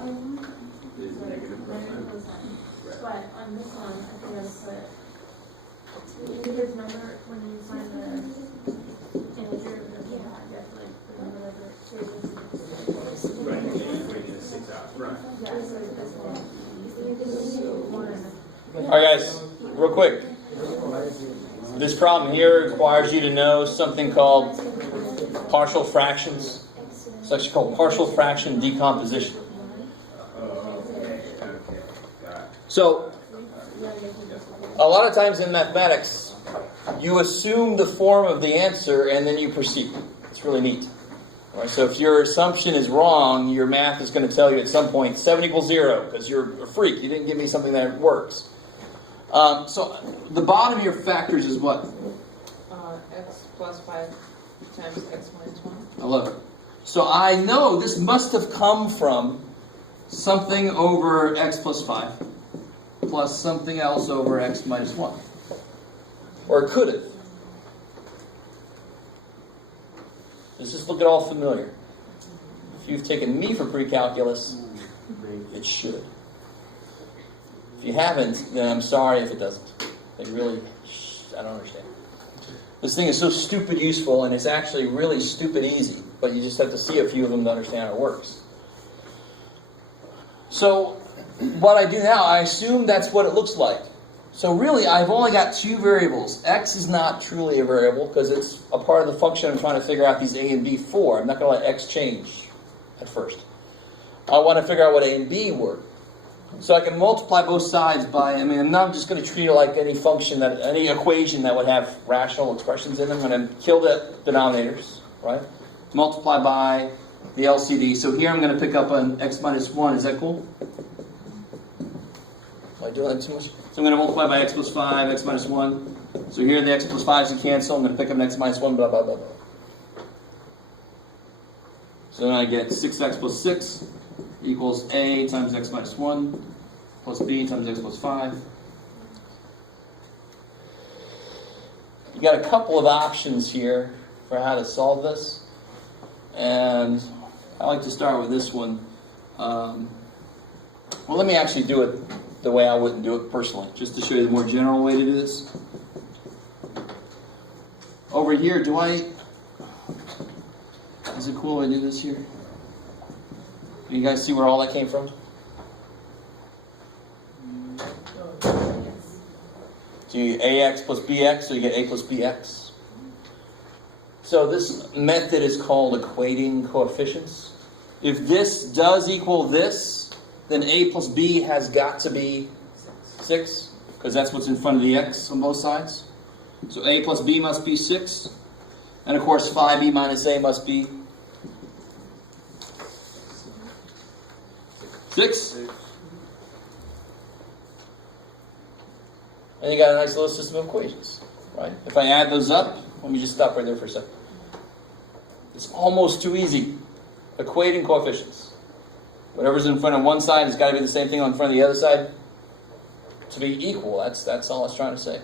Is negative cosine. But on this one, I think that's the negative number when you find the integer of the you have to like put in whatever series. Right, and the equation is 6 out. Right. Yeah, so this one. All right, guys, real quick. This problem here requires you to know something called partial fractions. It's actually called partial fraction decomposition. So, a lot of times in mathematics, you assume the form of the answer and then you proceed. It's really neat. All right, so if your assumption is wrong, your math is going to tell you at some point 7 equals 0 because you're a freak. You didn't give me something that works. So the bottom of your factors is what? X plus 5 times x minus 1. I love it. So I know this must have come from something over x plus 5 plus something else over x minus 1. Or it could have. Let's just look at all familiar. If you've taken me for pre-calculus, it should. If you haven't, then I'm sorry if it doesn't. It really, I don't understand. This thing is so stupid useful, and it's actually really stupid easy, but you just have to see a few of them to understand how it works. So, what I do now, I assume that's what it looks like. So really, I've only got two variables. X is not truly a variable, because it's a part of the function I'm trying to figure out these a and b for. I'm not going to let x change at first. I want to figure out what a and b were. So I can multiply both sides by, I'm not just going to treat it like any function, any equation that would have rational expressions in them. I'm going to kill the denominators, right? Multiply by the LCD. So here I'm going to pick up an x minus 1. Is that cool? Am I doing that too much? So I'm going to multiply by x plus 5, x minus 1. So here the x plus 5's can cancel. I'm going to pick up an x minus 1, blah, blah, blah, blah. So then I get 6x plus 6 equals a times x minus 1 plus b times x plus 5. You got a couple of options here for how to solve this. And I like to start with this one. Well, let me actually do it the way I wouldn't do it personally, just to show you the more general way to do this. Over here, is it cool if I do this here? You guys see where all that came from? So you get ax plus bx, so you get a plus bx. So this method is called equating coefficients. If this does equal this, then a plus b has got to be 6, because that's what's in front of the x on both sides. So a plus b must be 6. And of course, 5b minus a must be 6. And you got a nice little system of equations, right? If I add those up, let me just stop right there for a second. It's almost too easy. Equating coefficients. Whatever's in front of one side has got to be the same thing on front of the other side to be equal. That's all I was trying to say.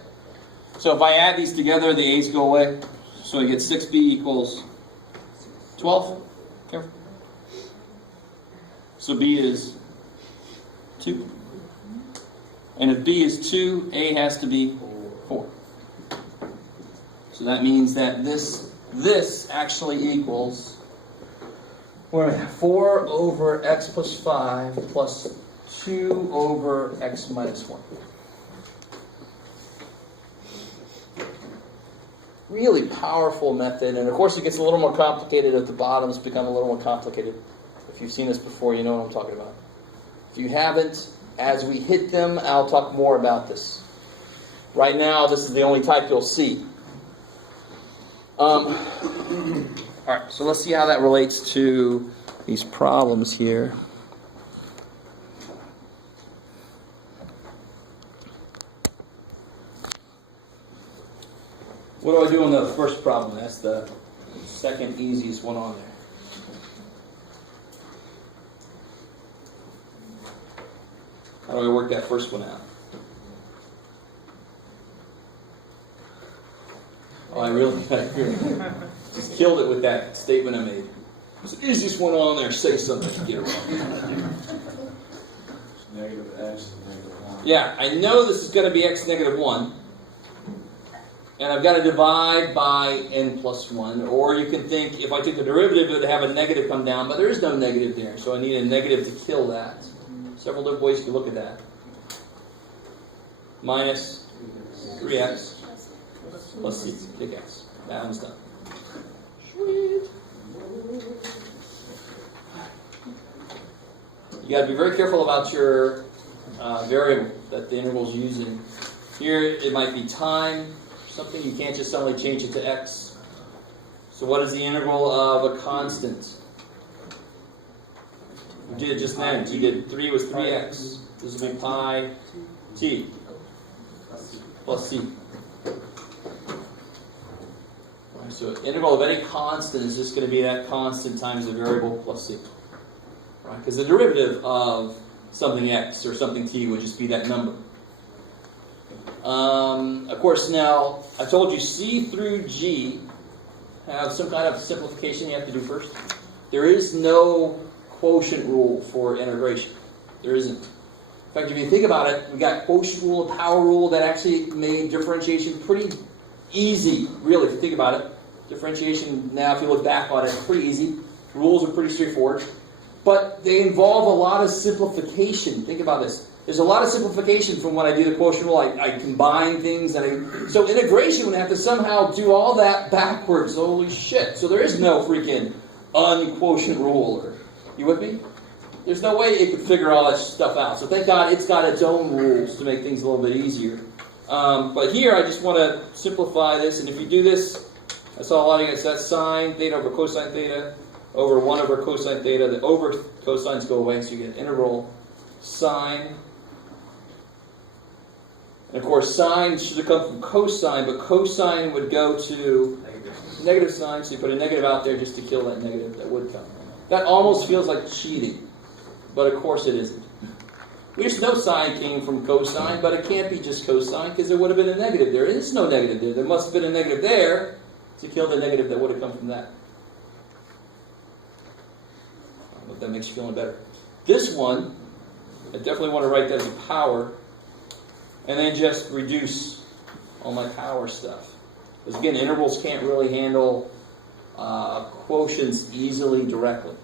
So if I add these together, the a's go away. So I get 6b equals 12. Careful. So b is 2. And if b is 2, a has to be 4. So that means that this actually equals 4 over x plus 5 plus 2 over x minus 1. Really powerful method, and of course it gets a little more complicated at the bottoms, become a little more complicated. If you've seen this before, you know what I'm talking about. If you haven't, as we hit them, I'll talk more about this. Right now, this is the only type you'll see. Alright, so let's see how that relates to these problems here. What do I do on the first problem? That's the second easiest one on there. How do I work that first one out? Oh, I really just killed it with that statement I made. So is this one on there? Say something to get around. Negative x and negative 1. Yeah, I know this is going to be x negative 1. And I've got to divide by n plus 1. Or you can think, if I take the derivative, it would have a negative come down. But there is no negative there. So I need a negative to kill that. Several different ways you can look at that. Minus 3x plus c. Kick x. That one's done. Sweet. You got to be very careful about your variable that the integral's using. Here it might be time, something you can't just suddenly change it to x. So what is the integral of a constant? We did it just now. You did 3 was 3x. This will be pi t plus c. Right, so integral of any constant is just going to be that constant times the variable plus c. Right? Because the derivative of something x or something t would just be that number. Of course, now, I told you c through g have some kind of simplification you have to do first. There is no quotient rule for integration. There isn't. In fact, if you think about it, we got quotient rule and power rule that actually made differentiation pretty easy, really, if you think about it. Differentiation, now if you look back on it, pretty easy. Rules are pretty straightforward. But they involve a lot of simplification. Think about this. There's a lot of simplification from when I do the quotient rule. I combine things. So integration would have to somehow do all that backwards. Holy shit. So there is no freaking unquotient rule. You with me? There's no way it could figure all that stuff out. So thank God it's got its own rules to make things a little bit easier. But here I just want to simplify this. And if you do this, I saw a lot of it. That's sine theta over cosine theta over 1 over cosine theta. The over cosines go away, so you get integral sine. And of course, sine should have come from cosine, but cosine would go to negative sine, so you put a negative out there just to kill that negative that would come. That almost feels like cheating, but of course it isn't. We just know sine came from cosine, but it can't be just cosine because there would have been a negative there. There is no negative there. There must have been a negative there to kill the negative that would have come from that. I don't know if that makes you feel better. This one, I definitely want to write that as a power, and then just reduce all my power stuff. Because again, integrals can't really handle quotients easily directly.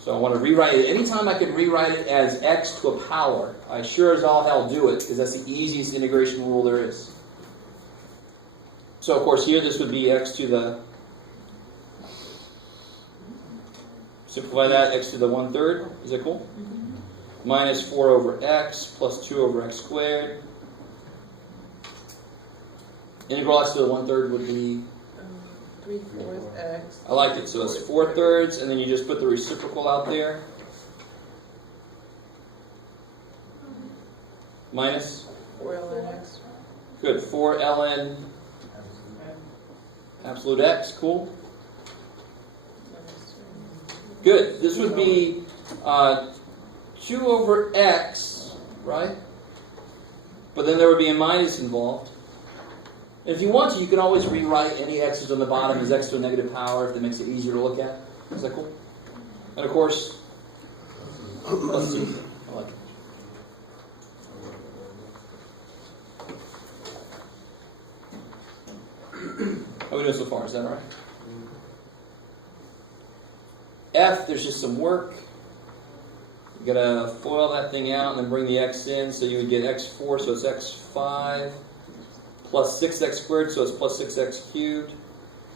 So I want to rewrite it. Anytime I can rewrite it as x to a power, I sure as all hell do it, because that's the easiest integration rule there is. So of course here this would be x to the, simplify that, x to the 1/3. Is that cool? Minus 4 over x plus 2 over x squared. Integral x to the 1/3 would be 3/4 x. I like it. So it's 4/3, and then you just put the reciprocal out there. Minus? 4 ln x. Good. 4 ln absolute x. Cool. Good. This would be 2 over x, right? But then there would be a minus involved. And if you want to, you can always rewrite any x's on the bottom as x to a negative power if that makes it easier to look at. Is that cool? And of course, let's see. I like it. How are we doing so far? Is that all right? F, there's just some work. You gotta FOIL that thing out and then bring the x in. So you would get x4, so it's x5. Plus 6x squared, so it's plus 6x cubed.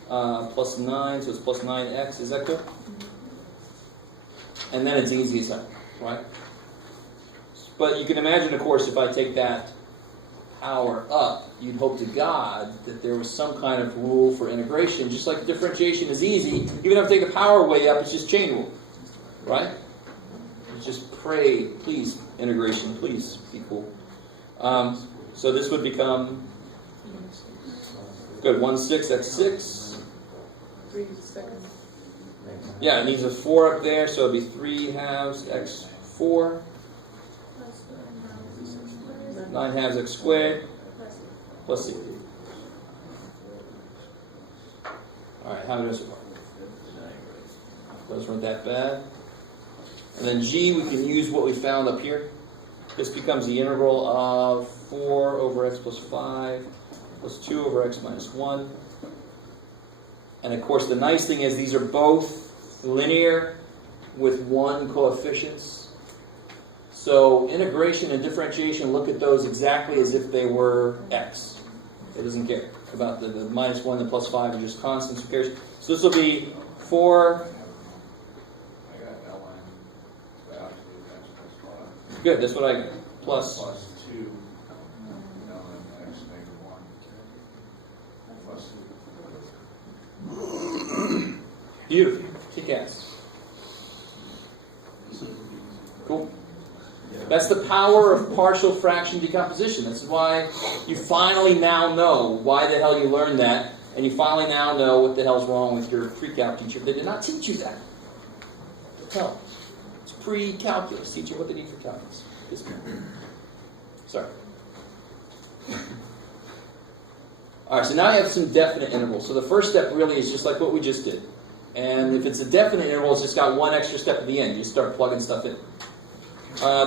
Plus 9, so it's plus 9x. Is that good? And then it's easy as that, right? But you can imagine, of course, if I take that power up, you'd hope to God that there was some kind of rule for integration. Just like differentiation is easy, even if I take the power way up, it's just chain rule, right? Just pray, please, integration, please, be cool. So this would become, good, 1/6, that's 6. 3 seconds. Yeah, it needs a 4 up there, so it'd be 3/2 x4. 9/2 x squared plus c. Alright, how many so far? Those weren't that bad. And then g, we can use what we found up here. This becomes the integral of 4 over x plus 5 plus 2 over x minus 1. And of course, the nice thing is these are both linear with 1 coefficients. So integration and differentiation look at those exactly as if they were x. It doesn't care about the minus 1 and plus 5 are just constants. Who cares? So this will be 4. I got ln to absolute x plus 5. Good, that's what I got. Plus. Plus 2 ln x negative 1. Plus 2. Beautiful. Kick ass. Cool. That's the power of partial fraction decomposition. This is why you finally now know why the hell you learned that, and you finally now know what the hell's wrong with your pre-calc teacher. They did not teach you that. What the hell? It's pre-calculus. Teach you what they need for calculus. This one. Sorry. All right, so now you have some definite intervals. So the first step really is just like what we just did. And if it's a definite interval, it's just got one extra step at the end. You start plugging stuff in.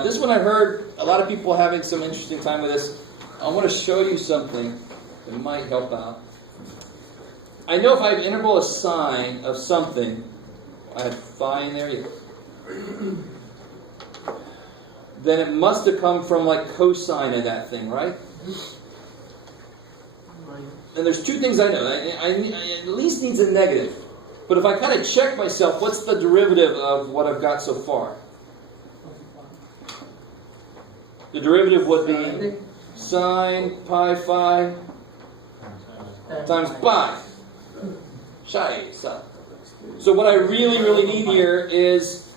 This one I heard a lot of people having some interesting time with this. I want to show you something that might help out. I know if I have an interval of sine of something, I had phi in there, yeah. Then it must have come from like cosine of that thing, right? And there's two things I know. I at least needs a negative. But if I kind of check myself, what's the derivative of what I've got so far? The derivative would be sine pi phi times pi. Shai. So what I really need here is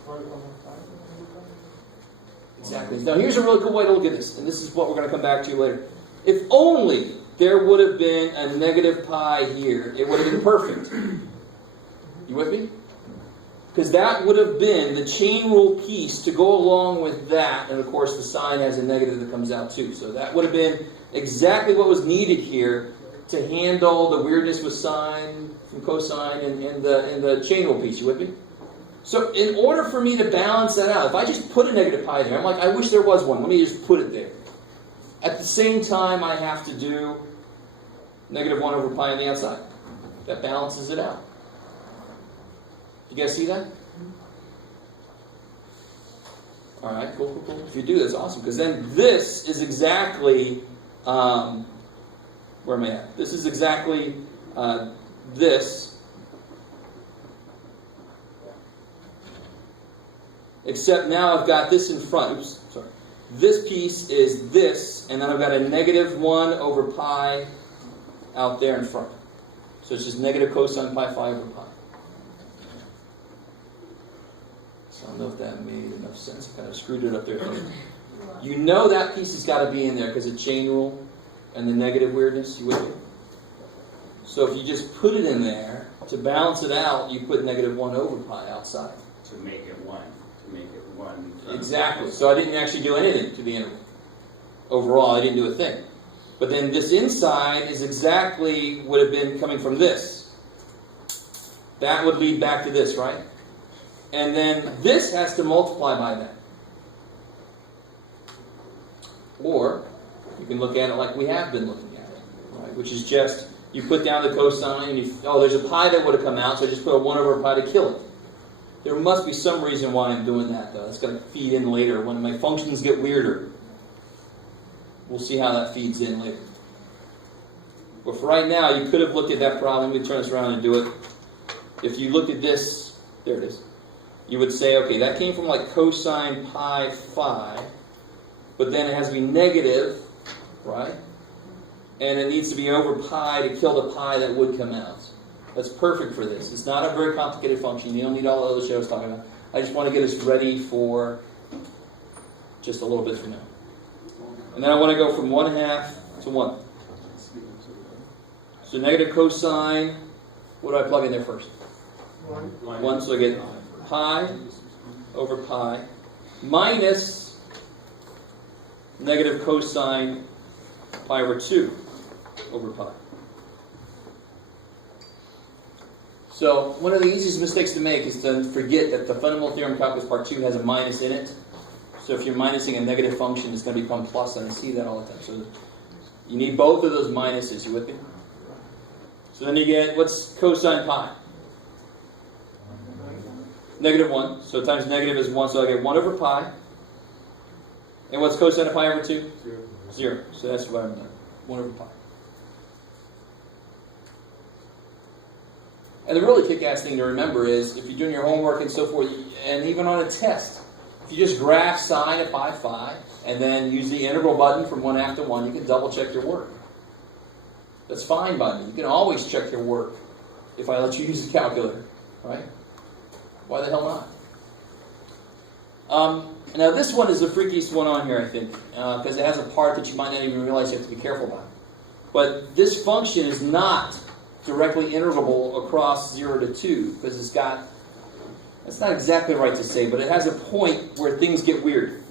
exactly. Now here's a really cool way to look at this, and this is what we're going to come back to later. If only there would have been a negative pi here, it would have been perfect. You with me? Because that would have been the chain rule piece to go along with that, and of course the sign has a negative that comes out too. So that would have been exactly what was needed here to handle the weirdness with sine from cosine and the chain rule piece. You with me? So in order for me to balance that out, if I just put a negative pi there, I'm like, I wish there was one. Let me just put it there. At the same time, I have to do negative 1 over pi on the outside. That balances it out. You guys see that? All right, cool. If you do, that's awesome. Because then this is exactly, where am I at? This is exactly this. Except now I've got this in front. Oops, sorry. This piece is this, and then I've got a negative 1 over pi out there in front. So it's just negative cosine pi phi over pi. I don't know if that made enough sense. I kind of screwed it up there. You know that piece has got to be in there because of chain rule and the negative weirdness. You with me? So if you just put it in there, to balance it out, you put negative 1 over pi outside. To make it 1. To make it 1. Exactly. So I didn't actually do anything to the interval. Overall, I didn't do a thing. But then this inside is exactly would have been coming from this. That would lead back to this, right? And then this has to multiply by that. Or you can look at it like we have been looking at it, right? Which is just, you put down the cosine and there's a pi that would have come out, so I just put a 1 over pi to kill it. There must be some reason why I'm doing that, though. It's going to feed in later when my functions get weirder. We'll see how that feeds in later. But for right now, you could have looked at that problem. Let me turn this around and do it. If you looked at this, there it is. You would say, okay, that came from like cosine pi phi, but then it has to be negative, right? And it needs to be over pi to kill the pi that would come out. That's perfect for this. It's not a very complicated function. You don't need all the other shit I was talking about. I just want to get us ready for just a little bit from now. And then I want to go from 1/2 to 1. So negative cosine, what do I plug in there first? 1, so I get pi over pi minus negative cosine pi over 2 over pi. So one of the easiest mistakes to make is to forget that the fundamental theorem calculus part 2 has a minus in it. So if you're minusing a negative function, it's going to become plus, and I see that all the time. So you need both of those minuses. You with me? So then you get, what's cosine pi? Negative 1. So times negative is 1, so I get 1 over pi. And what's cosine of pi over 2? 0. So that's what I'm done. 1 over pi. And the really kick-ass thing to remember is, if you're doing your homework and so forth, and even on a test, if you just graph sine of pi phi, and then use the integral button from 1/2 to 1, you can double-check your work. That's fine by me. You can always check your work if I let you use the calculator, right? Why the hell not? Now this one is the freakiest one on here, I think, because it has a part that you might not even realize you have to be careful about. But this function is not directly integrable across 0 to 2, because it's got, that's not exactly right to say, but it has a point where things get weird.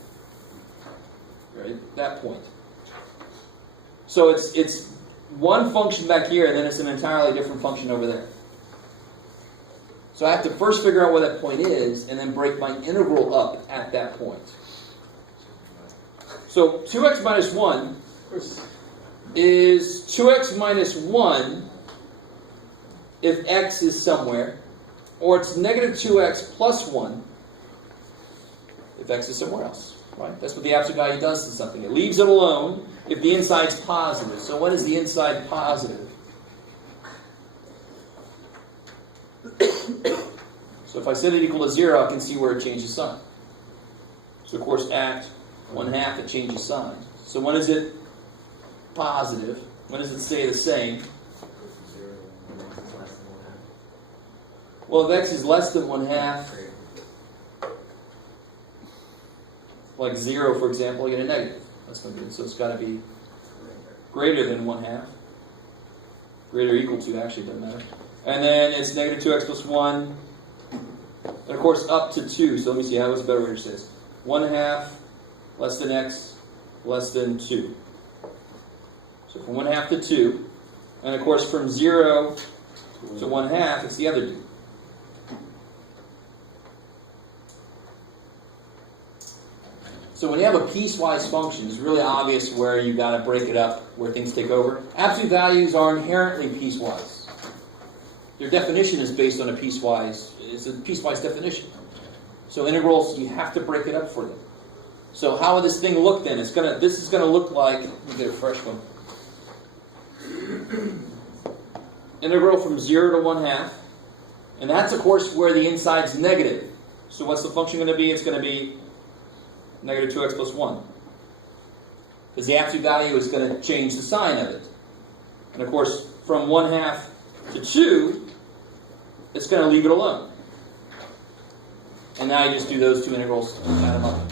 Right? That point. So it's one function back here, and then it's an entirely different function over there. So I have to first figure out where that point is, and then break my integral up at that point. So 2x minus 1 is 2x minus 1 if x is somewhere, or it's negative 2x plus 1 if x is somewhere else. Right? That's what the absolute value does to something. It leaves it alone if the inside's positive. So when is the inside positive? So if I set it equal to 0, I can see where it changes sign. So of course at 1/2 it changes sign. So when is it positive? When does it stay the same? Well, if x is less than 1/2, like 0, for example, I get a negative. That's no good. So it's got to be greater than 1/2. Greater or equal to, actually, doesn't matter. And then it's negative 2x plus 1. And of course, up to 2. So let me see, what's a better way to say this? 1/2 less than x less than 2. So from 1/2 to 2. And of course, from 0 to 1/2, it's the other 2. So when you have a piecewise function, it's really obvious where you got to break it up, where things take over. Absolute values are inherently piecewise. Their definition is based on it's a piecewise definition. So integrals, you have to break it up for them. So how would this thing look then? This is going to look like, let me get a fresh one. Integral from 0 to 1/2. And that's, of course, where the inside's negative. So what's the function going to be? It's going to be negative 2x plus 1. Because the absolute value is going to change the sign of it. And of course, from 1/2 to 2, it's going to leave it alone. And now you just do those two integrals and add them up.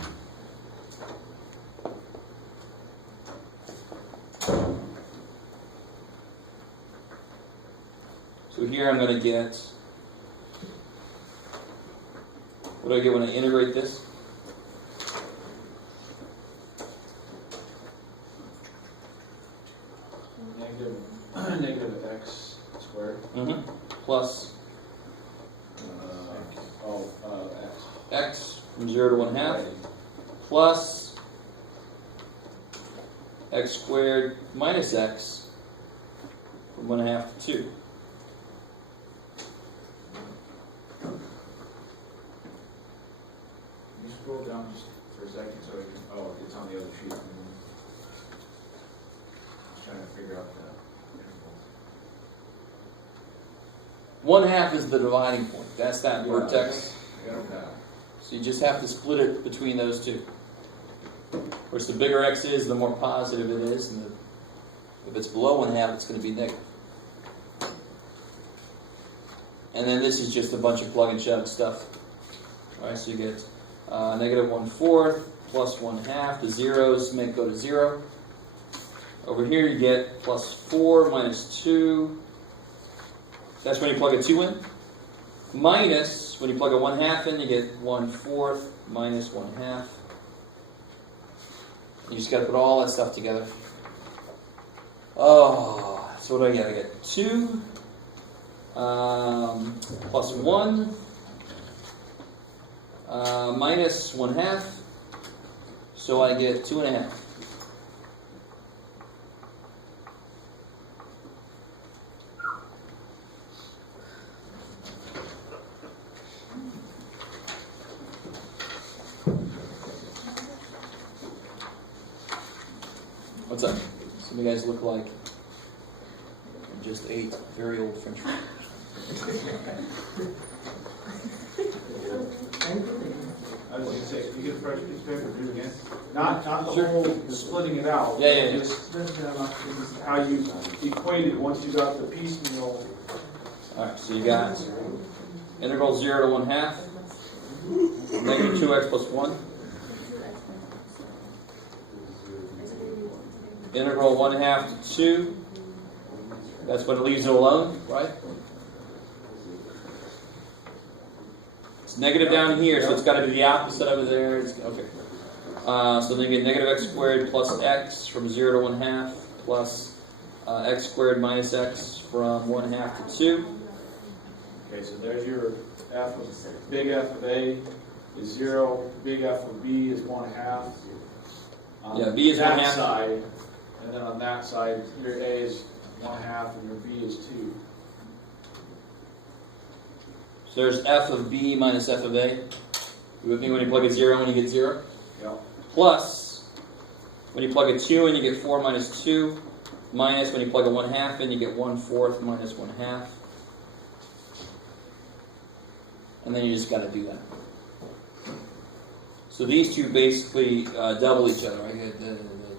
So here I'm going to get, what do I get when I integrate this? Negative x squared. Plus x. X from 0 to 1/2 plus x squared minus x from 1/2 to 2. You scroll down just for a second so I can, it's on the other sheet. I was trying to figure out the intervals. 1/2 is the dividing point. That's that vertex. I got that. So you just have to split it between those two. Of course, the bigger x is, the more positive it is. And if it's below 1/2, it's going to be negative. And then this is just a bunch of plug and shove stuff. All right, so you get negative 1/4 plus 1/2. The zeros go to 0. Over here you get plus 4 minus 2. That's when you plug a 2 in. Minus, when you plug a 1/2 in, you get 1/4 minus 1/2. You just got to put all that stuff together. Oh, so what do I get? I get 2 plus 1 minus 1/2. So I get 2.5. What's up? Some of you guys look like you just ate very old French fries. I was gonna say, can you get a fresh piece of paper, do it again? Not the Sure. whole splitting it out. Yeah. Just how you equated once you got the piecemeal. Alright, so you got integral 0 to 1/2, negative 2x plus 1. Integral 1/2 to 2. That's when it leaves it alone, right? It's negative down here, so it's got to be the opposite over there. Okay. So then you get negative x squared plus x from 0 to 1/2 plus x squared minus x from 1/2 to 2. Okay, so there's your f of big F of A is 0, big F of B is 1/2. Yeah, B is that 1/2. side, and then on that side, your A is 1/2 and your B is 2. So there's f of b minus f of a. You with me when you plug a 0 when you get 0? Yep. Plus, when you plug a 2 in, you get 4 minus 2. Minus, when you plug a 1/2 in, you get 1/4 minus 1/2. And then you just got to do that. So these two basically double each other, right?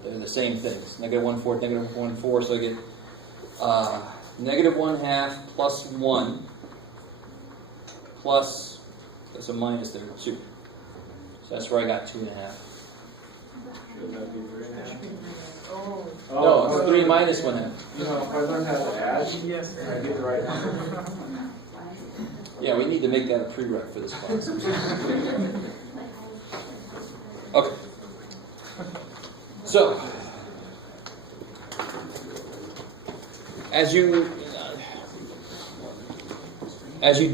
They're the same things. Negative 1/4, negative 1/4. So I get negative 1/2 plus 1 plus, that's a minus there, 2. So that's where I got 2.5. Shouldn't that be 3.5? No, it's 3 minus 1/2. You know, if I learn how to add, I get the right number. Yeah, we need to make that a prereq for this class. Okay. So, as you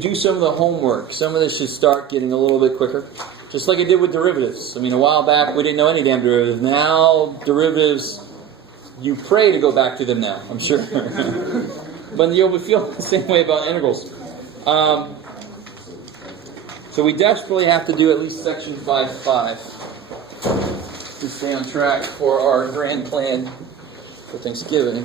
do some of the homework, some of this should start getting a little bit quicker. Just like it did with derivatives. I mean, a while back we didn't know any damn derivative. Now, derivatives, you pray to go back to them now, I'm sure. But you'll feel the same way about integrals. So we desperately have to do at least section 5.5 to stay on track for our grand plan for Thanksgiving.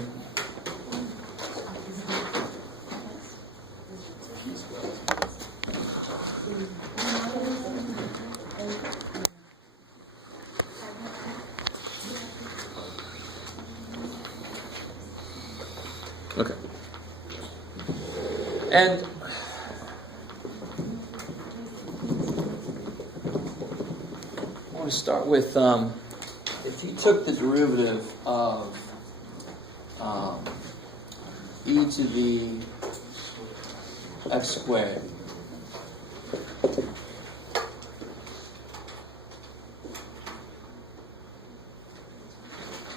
Okay. And I want to start with, if you took the derivative of e to the x squared,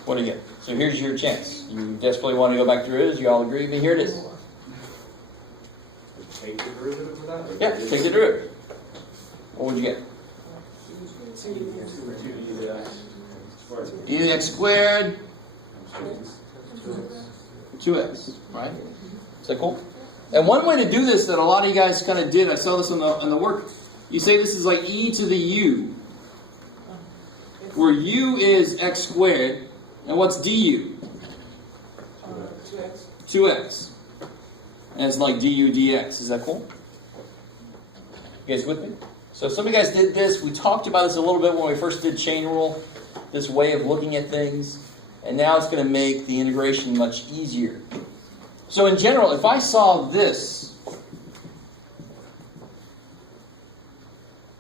what do you get? So here's your chance. You desperately want to go back to derivatives. You all agree with me? Here it is. Take the derivative of that? Yeah, take the derivative. What would you get? 2 e to the x squared. E to the x squared, 2x, right? Is that cool? And one way to do this that a lot of you guys kind of did, I saw this on the work, you say this is like e to the u, where u is x squared, and what's du? 2x. 2x. And it's like du dx. Is that cool? You guys with me? So some of you guys did this. We talked about this a little bit when we first did chain rule, this way of looking at things. And now it's going to make the integration much easier. So in general, if I saw this,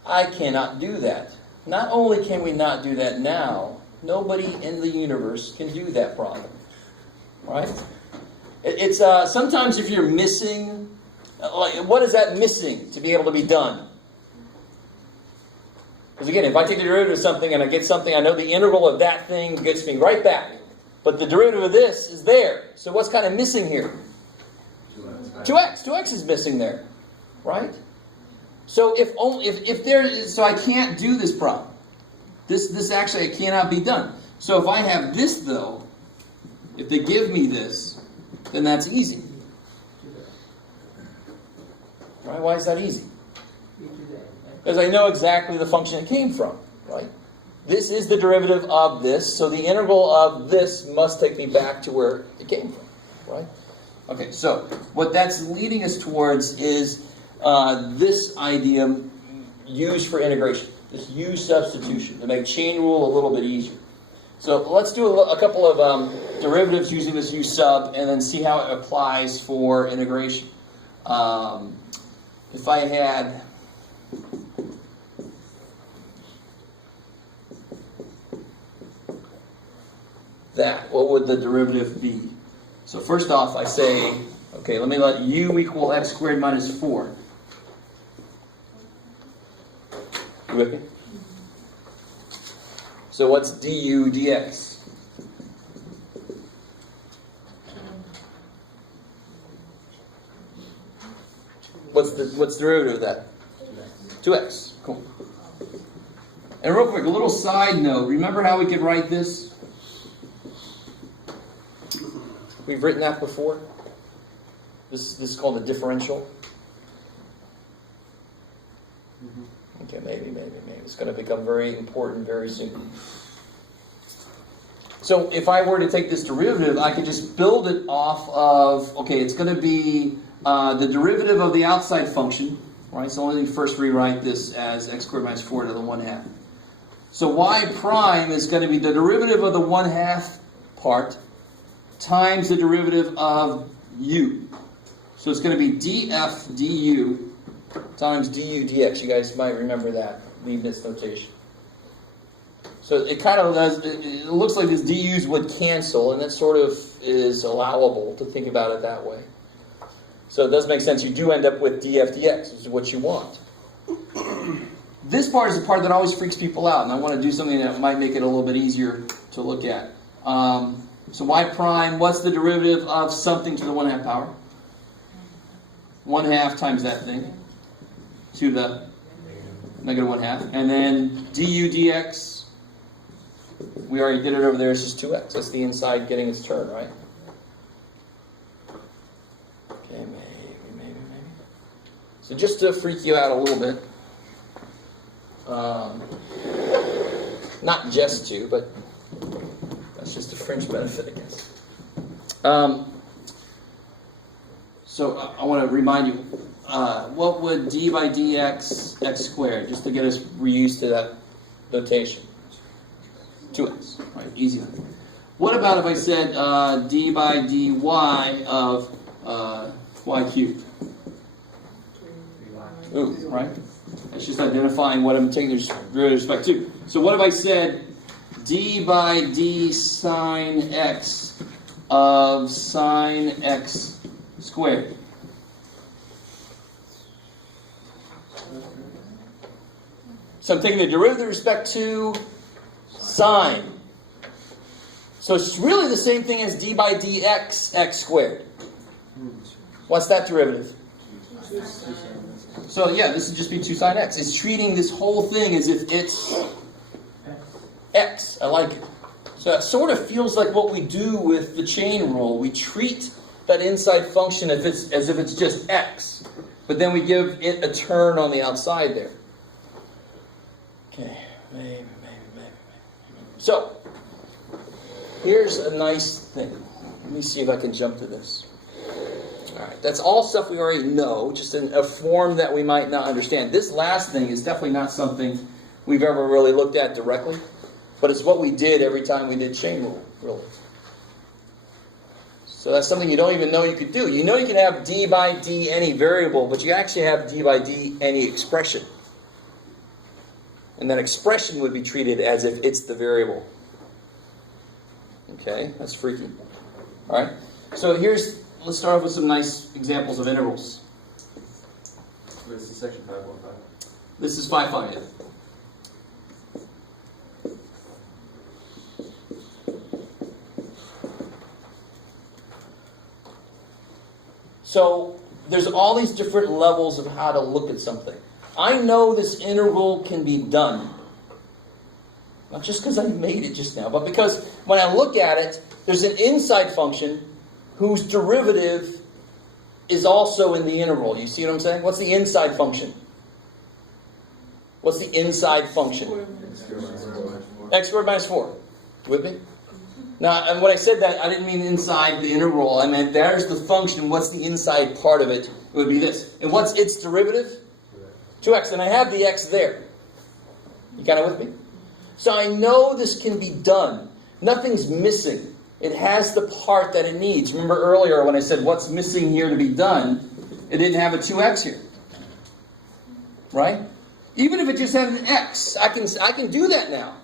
I cannot do that. Not only can we not do that now, nobody in the universe can do that problem. Right? It's sometimes if you're missing, like, what is that missing to be able to be done? Because again, if I take the derivative of something and I get something, I know the integral of that thing gets me right back. But the derivative of this is there. So what's kind of missing here? 2x is missing there, right? So if there is, so I can't do this problem. This actually it cannot be done. So if I have this though, if they give me this, then that's easy. Right? Why is that easy? Because I know exactly the function it came from, right? This is the derivative of this, so the integral of this must take me back to where it came from, right? Okay, so what that's leading us towards is this idea used for integration, this U substitution, to make chain rule a little bit easier. So let's do a couple of derivatives using this U sub and then see how it applies for integration. If I had that, what would the derivative be? So first off, I say, okay, let me let U equal x squared minus 4. You with me? So what's du dx? What's the derivative of that? 2x. Cool. And real quick, a little side note. Remember how we could write this? We've written that before. This is called a differential. Okay, maybe. It's going to become very important very soon. So if I were to take this derivative, I could just build it off of, okay, it's going to be the derivative of the outside function, right? So let me first rewrite this as x squared minus 4 to the 1/2. So y prime is going to be the derivative of the 1/2 part times the derivative of u. So it's going to be df du times du dx. You guys might remember that Leibniz notation. So it kind of does, it looks like these du's would cancel, and that sort of is allowable to think about it that way. So it does make sense. You do end up with df dx, which is what you want. This part is the part that always freaks people out, and I want to do something that might make it a little bit easier to look at. So y prime, what's the derivative of something to the 1/2 power? 1/2 times that thing to the negative 1/2. And then du dx, we already did it over there, it's just 2x. That's the inside getting its turn, right? Okay, maybe. So just to freak you out a little bit, not just to, but that's just a fringe benefit, I guess. So I want to remind you, what would d by dx x squared, just to get us reused to that notation? 2x, right? Easy enough. What about if I said d by dy of y cubed? Ooh, right? That's just identifying what I'm taking the derivative with respect to. So what if I said d by d sine x of sine x squared? So I'm taking the derivative with respect to sine. So it's really the same thing as d by dx x squared. What's that derivative? So yeah, this would just be 2 sine x. It's treating this whole thing as if it's x. I like it. So it sort of feels like what we do with the chain rule. We treat that inside function as if it's just x. But then we give it a turn on the outside there. Okay, maybe. So, here's a nice thing. Let me see if I can jump to this. Alright, that's all stuff we already know, just in a form that we might not understand. This last thing is definitely not something we've ever really looked at directly, but it's what we did every time we did chain rule, really. So that's something you don't even know you could do. You know you can have d by d any variable, but you actually have d by d any expression. And that expression would be treated as if it's the variable. Okay, that's freaky. All right, so let's start off with some nice examples of integrals. This is section 515. This is 5.5, yeah. So there's all these different levels of how to look at something. I know this integral can be done. Not just because I made it just now, but because when I look at it, there's an inside function whose derivative is also in the integral. You see what I'm saying? What's the inside function? What's the inside function? X squared minus 4. With me? Now, and when I said that, I didn't mean inside the integral. I meant there's the function. What's the inside part of it? It would be this. And what's its derivative? 2x. And I have the x there. You kind of with me? So I know this can be done. Nothing's missing. It has the part that it needs. Remember earlier when I said what's missing here to be done? It didn't have a 2x here. Right? Even if it just had an x, I can do that now.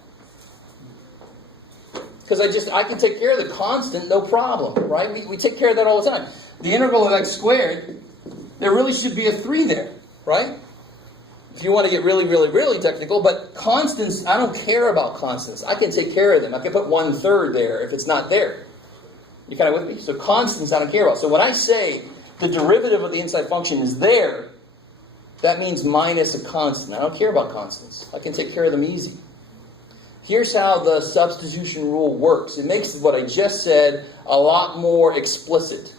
Because I can take care of the constant, no problem, right? We take care of that all the time. The integral of x squared, there really should be a 3 there, right? If you want to get really, really, really technical, but constants, I don't care about constants. I can take care of them. I can put 1/3 there if it's not there. You kind of with me? So constants I don't care about. So when I say the derivative of the inside function is there, that means minus a constant. I don't care about constants. I can take care of them easy. Here's how the substitution rule works. It makes what I just said a lot more explicit.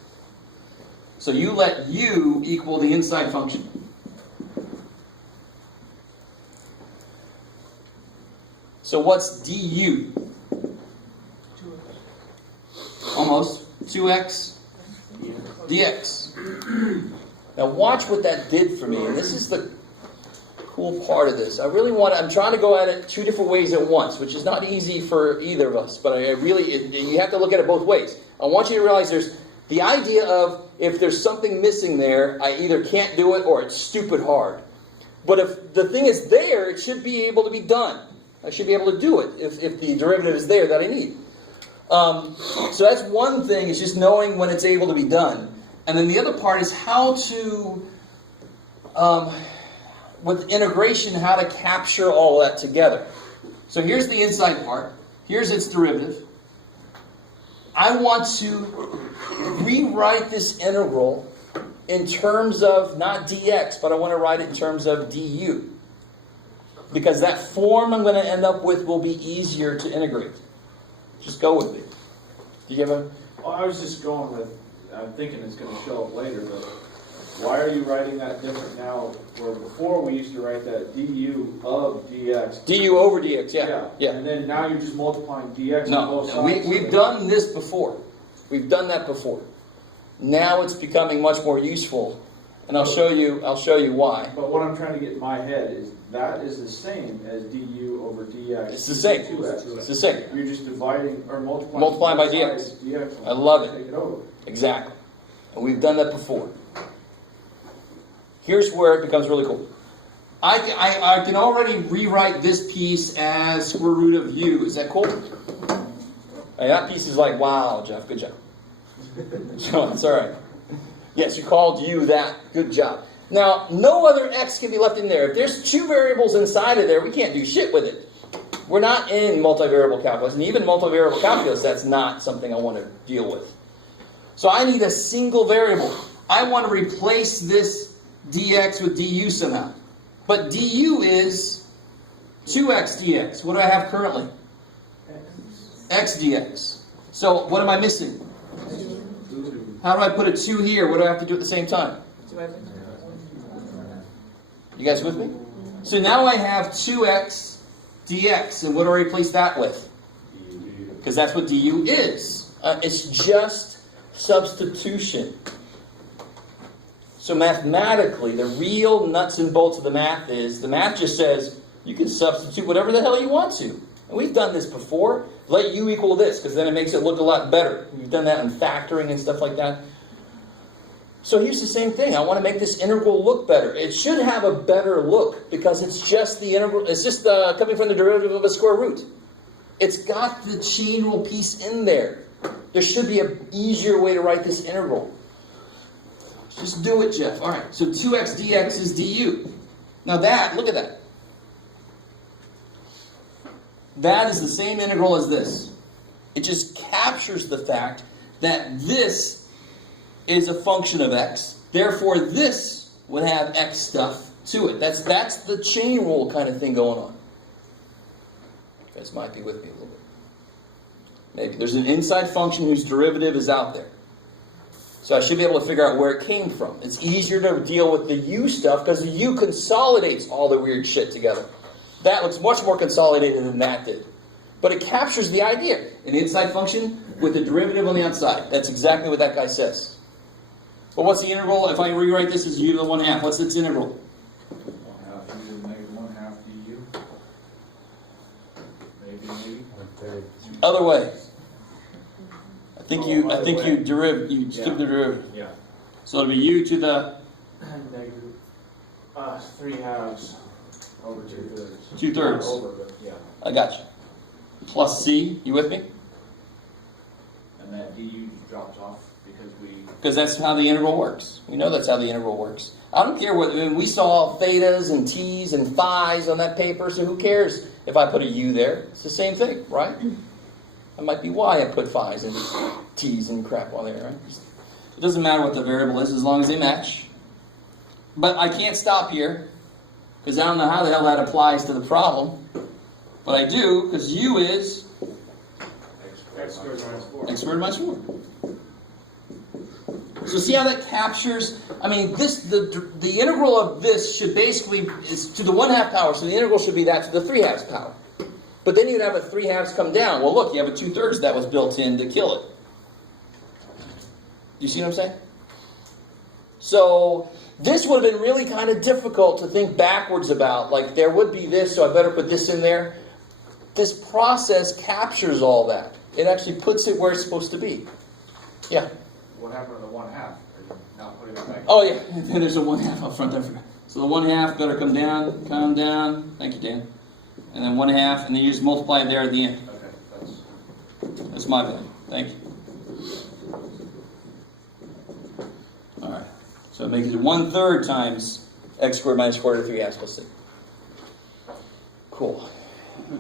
So you let u equal the inside function. So what's du? Almost. 2x dx. Now watch what that did for me. And this is the cool part of this. I'm trying to go at it two different ways at once, which is not easy for either of us. But you have to look at it both ways. I want you to realize there's the idea of if there's something missing there, I either can't do it or it's stupid hard. But if the thing is there, it should be able to be done. I should be able to do it if the derivative is there that I need. So that's one thing, is just knowing when it's able to be done. And then the other part is how to, with integration, how to capture all that together. So here's the inside part. Here's its derivative. I want to rewrite this integral in terms of not dx, but I want to write it in terms of du. Because that form I'm going to end up with will be easier to integrate. Just go with me. Do you have a... Well, I was just going with, I'm thinking it's going to show up later, but why are you writing that different now? Where before we used to write that du of dx. du over dx, yeah. And then now you're just multiplying dx on both sides. We've done this before. We've done that before. Now it's becoming much more useful. And I'll show you why. But what I'm trying to get in my head is that is the same as du over dx. It's the same. 2x. It's the same. You're just dividing or Multiplying by dx. I love it. Take it over. Exactly. And we've done that before. Here's where it becomes really cool. I can already rewrite this piece as square root of u. Is that cool? And that piece is like, wow, Jeff, good job. So it's all right. Yes, you called u that. Good job. Now, no other x can be left in there. If there's two variables inside of there, we can't do shit with it. We're not in multivariable calculus. And even multivariable calculus, that's not something I want to deal with. So I need a single variable. I want to replace this dx with du somehow. But du is 2x dx. What do I have currently? X dx. So what am I missing? How do I put a 2 here? What do I have to do at the same time? You guys with me? So now I have 2x dx. And what do I replace that with? Because that's what du is. It's just substitution. So mathematically, the real nuts and bolts of the math just says you can substitute whatever the hell you want to. And we've done this before. Let u equal this, because then it makes it look a lot better. We've done that in factoring and stuff like that. So here's the same thing. I want to make this integral look better. It should have a better look, because it's just the integral. It's just coming from the derivative of a square root. It's got the chain rule piece in there. There should be an easier way to write this integral. Just do it, Jeff. All right, so 2x dx is du. Now look at that. That is the same integral as this. It just captures the fact that this is a function of x. Therefore, this would have x stuff to it. That's the chain rule kind of thing going on. You guys might be with me a little bit. Maybe. There's an inside function whose derivative is out there. So I should be able to figure out where it came from. It's easier to deal with the u stuff because the u consolidates all the weird shit together. That looks much more consolidated than that did. But it captures the idea. An inside function with a derivative on the outside. That's exactly what that guy says. But what's the integral? If I rewrite this as u to the 1/2, what's its integral? 1/2 u to the negative 1/2 du. Maybe. Other way. I think you skip the derivative. Yeah. So it'll be u to the Negative 3/2 over 2/3. 2/3. Not over, but yeah. I got you. Plus c. You with me? And that du drops off Because that's how the integral works. We know that's how the integral works. I don't care what, I mean, we saw thetas and t's and phi's on that paper, so who cares if I put a u there? It's the same thing, right? That might be why I put phi's and t's and crap on there, right? It doesn't matter what the variable is as long as they match. But I can't stop here, because I don't know how the hell that applies to the problem. But I do, because u is x squared minus 4. x squared minus 4. So see how that captures, I mean, the integral of this should basically, is to the 1/2 power, so the integral should be that to the 3/2 power. But then you'd have a 3/2 come down. Well, look, you have a 2/3 that was built in to kill it. You see what I'm saying? So this would have been really kind of difficult to think backwards about. Like, there would be this, so I better put this in there. This process captures all that. It actually puts it where it's supposed to be. Yeah? What happened to the 1/2? Are you not putting it back? Oh, yeah. And then there's a 1/2 up front. I forgot. So the 1/2 better come down. Thank you, Dan. And then 1/2, and then you just multiply it there at the end. Okay, That's my value. Thank you. All right. So it makes it 1/3 times x squared minus 4 to the 3/2 plus 6. Cool. You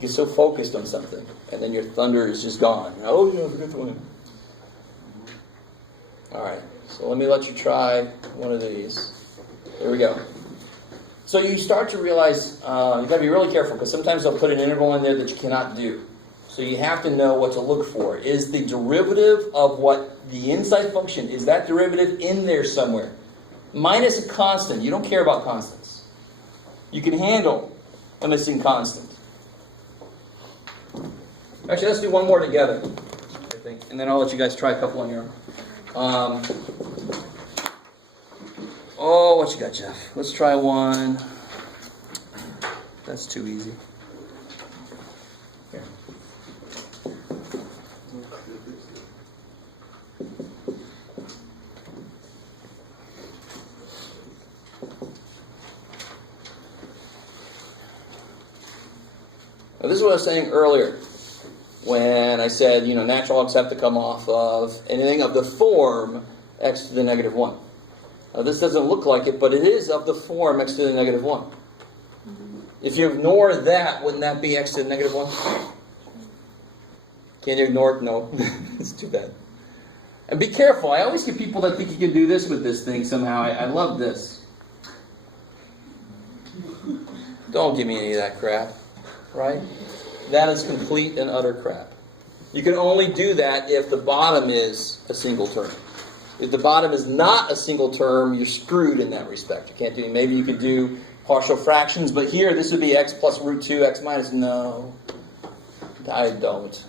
get so focused on something, and then your thunder is just gone. Oh, yeah, forget the one. All right. So let me let you try one of these. There we go. So you start to realize you've got to be really careful because sometimes they'll put an integral in there that you cannot do. So you have to know what to look for. Is the derivative of what the inside function, is that derivative in there somewhere? Minus a constant. You don't care about constants. You can handle a missing constant. Actually, let's do one more together, I think. And then I'll let you guys try a couple on your own. Oh, what you got, Jeff? Let's try one. That's too easy. Here. Now, this is what I was saying earlier when I said, natural logs have to come off of anything of the form x to the negative 1. Now, this doesn't look like it, but it is of the form x to the negative 1. If you ignore that, wouldn't that be x to the negative 1? Can you ignore it? No. It's too bad. And be careful. I always get people that think you can do this with this thing somehow. I love this. Don't give me any of that crap. Right? That is complete and utter crap. You can only do that if the bottom is a single term. If the bottom is not a single term, you're screwed in that respect. You can't do. Maybe you could do partial fractions, but here this would be x plus root 2, x minus. No, I don't.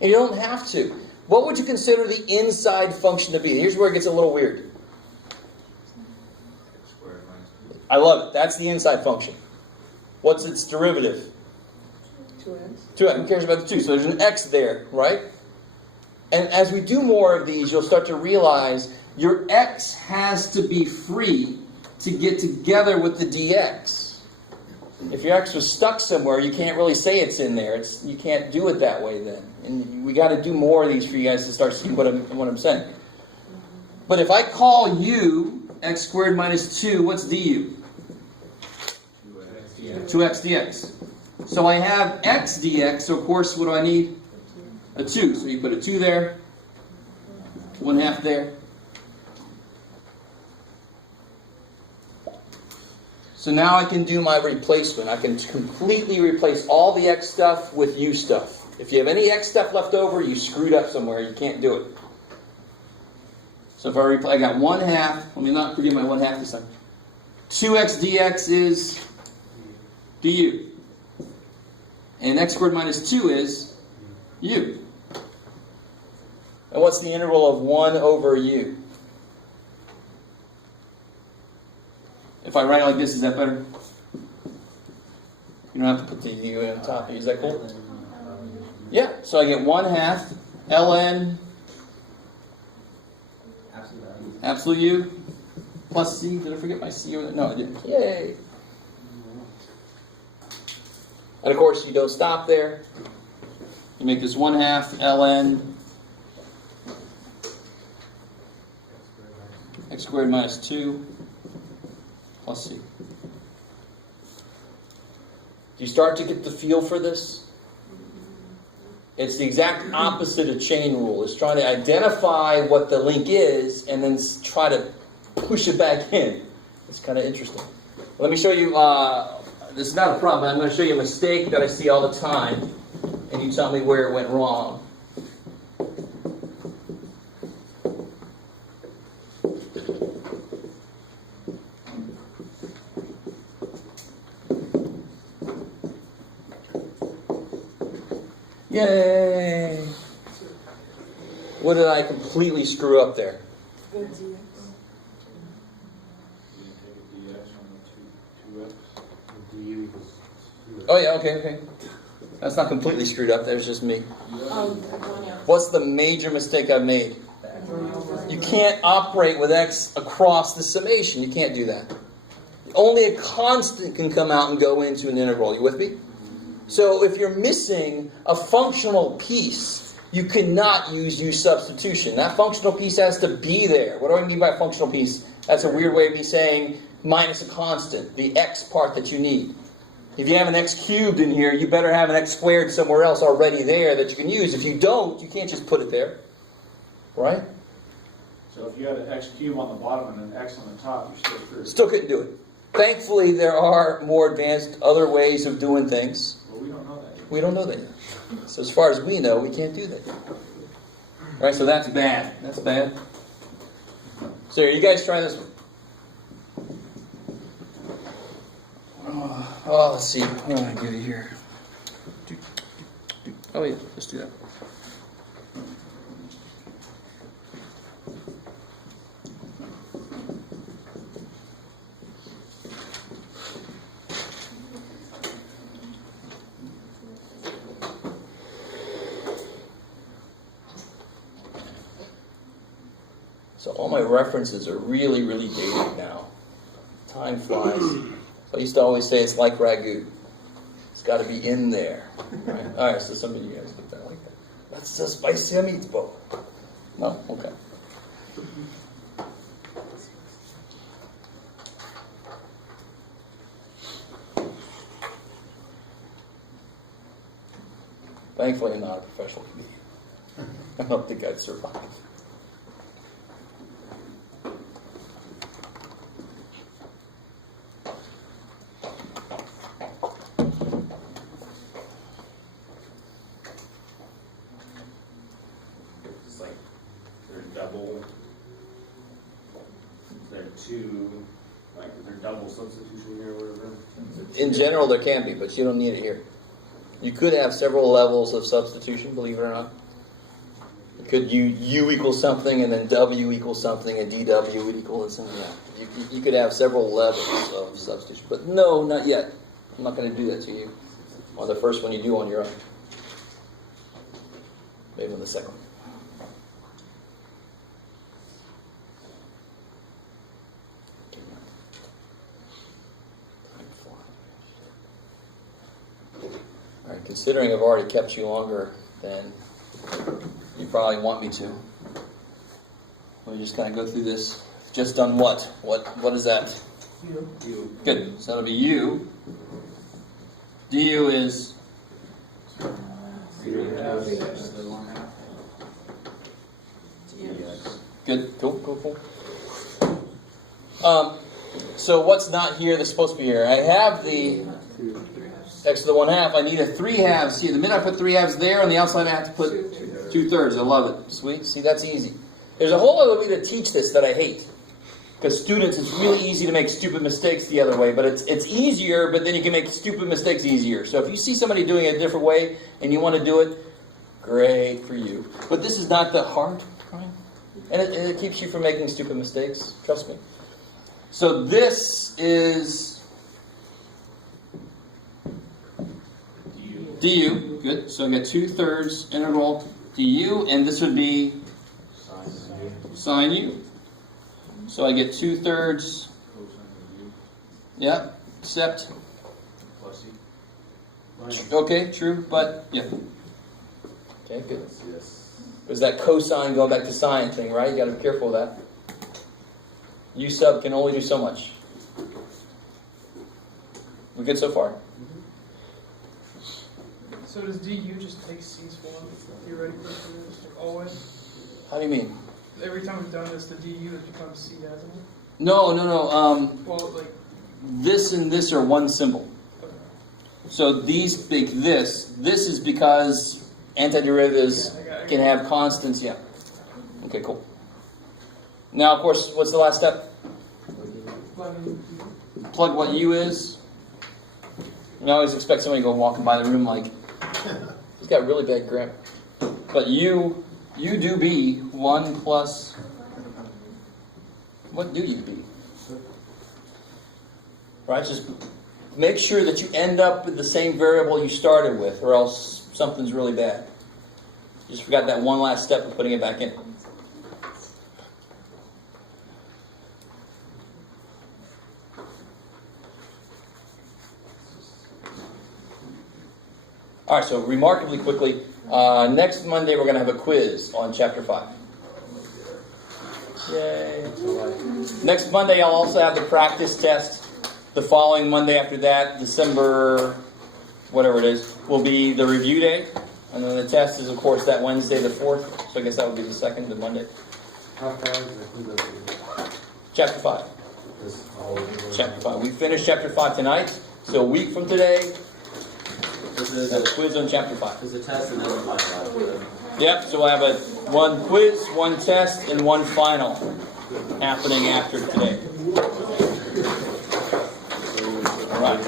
And you don't have to. What would you consider the inside function to be? Here's where it gets a little weird. I love it. That's the inside function. What's its derivative? 2x. 2x. Who cares about the 2? So there's an x there, right? And as we do more of these, you'll start to realize your x has to be free to get together with the dx. If your x was stuck somewhere, you can't really say it's in there. You can't do it that way then. And we got to do more of these for you guys to start seeing what I'm saying. But if I call u x squared minus 2, what's du? 2x dx. So I have x dx, so of course, what do I need? A 2. So you put a 2 there, 1/2 there. So now I can do my replacement. I can completely replace all the x stuff with u stuff. If you have any x stuff left over, you screwed up somewhere. You can't do it. So if I got 1/2, let me not forget my 1/2 this time. 2x dx is du. And x squared minus 2 is u. And what's the integral of 1 over u? If I write it like this, is that better? You don't have to put the u on top. Is that cool? Yeah, so I get 1/2 ln absolute u plus c. Did I forget my c? No, I didn't. Yay! And of course, you don't stop there. You make this 1/2 ln x squared minus 2 plus c. Do you start to get the feel for this? It's the exact opposite of chain rule. It's trying to identify what the link is and then try to push it back in. It's kind of interesting. Let me show you, this is not a problem, but I'm going to show you a mistake that I see all the time, and you tell me where it went wrong. Yay! What did I completely screw up there? Oh yeah, okay. That's not completely screwed up, there's just me. What's the major mistake I've made? You can't operate with x across the summation. You can't do that. Only a constant can come out and go into an integral. You with me? So if you're missing a functional piece, you cannot use u substitution. That functional piece has to be there. What do I mean by functional piece? That's a weird way of me saying minus a constant, the x part that you need. If you have an x cubed in here, you better have an x squared somewhere else already there that you can use. If you don't, you can't just put it there. Right? So if you had an x cubed on the bottom and an x on the top, you're still screwed. Still couldn't do it. Thankfully, there are more advanced other ways of doing things. Well, we don't know that yet. We don't know that yet. So as far as we know, we can't do that yet. Right, so that's bad. That's bad. So here, you guys try this one. Oh, let's see. What do I get it here? Oh, yeah, let's do that. So all my references are really, really dated now. Time flies. So I used to always say it's like ragu. It's got to be in there. Right? All right, so some of you guys look that like that. That's a spicy meatball. No? Okay. Thankfully, I'm not a professional comedian. I don't think I'd survive. It's like they're double. They're two. Like is there double substitution here or whatever? In general, there can be, but you don't need it here. You could have several levels of substitution, believe it or not. You could u equals something, and then w equals something, and dw would equal something. Yeah. You could have several levels of substitution. But no, not yet. I'm not going to do that to you on the first one you do on your own. Maybe on the second one. All right, considering I've already kept you longer than you probably want me to, we'll just kind of go through this. Just done what? What is that? U. Good. So that'll be u. Du is good. Cool. So what's not here that's supposed to be here? I have the x to the 1/2. I need a 3/2 here. The minute I put 3/2 there, on the outside I have to put 2/3. I love it. Sweet. See, that's easy. There's a whole other way to teach this that I hate. Because students, it's really easy to make stupid mistakes the other way. But it's easier, but then you can make stupid mistakes easier. So if you see somebody doing it a different way and you want to do it, great for you. But this is not that hard. Right? And it keeps you from making stupid mistakes. Trust me. So this is du. Good. So I get 2/3 integral du, and this would be sine u. So I get 2/3. Yeah. Except. Okay. True. But yeah. Okay. Good. There's that cosine going back to sine thing, right? You got to be careful of that. U sub can only do so much. We good so far? So does du just take C's form theoretically for this, like always? How do you mean? Every time we've done this, the du has become C, hasn't it? No. Well, like, This and this are one symbol. okay. So these make this. This is because antiderivatives can have constants. Yeah. Okay, cool. Now, of course, what's the last step? Plug what u is. I always expect somebody to go walking by the room like, he's got really bad grammar. But u do be 1 plus, what do you be? Right, just make sure that you end up with the same variable you started with, or else something's really bad. Just forgot that one last step of putting it back in. All right, so remarkably quickly, next Monday we're going to have a quiz on Chapter 5. Yay. Next Monday I'll also have the practice test. The following Monday after that, December, whatever it is, will be the review day. And then the test is, of course, that Wednesday, the 4th. So I guess that would be the 2nd, the Monday. How far is the Chapter 5. Chapter 5. We finished Chapter 5 tonight. So a week from today, we'll have a quiz on Chapter 5. There's a test and then a final. Yep, so we'll have one quiz, one test, and one final happening after today. All right.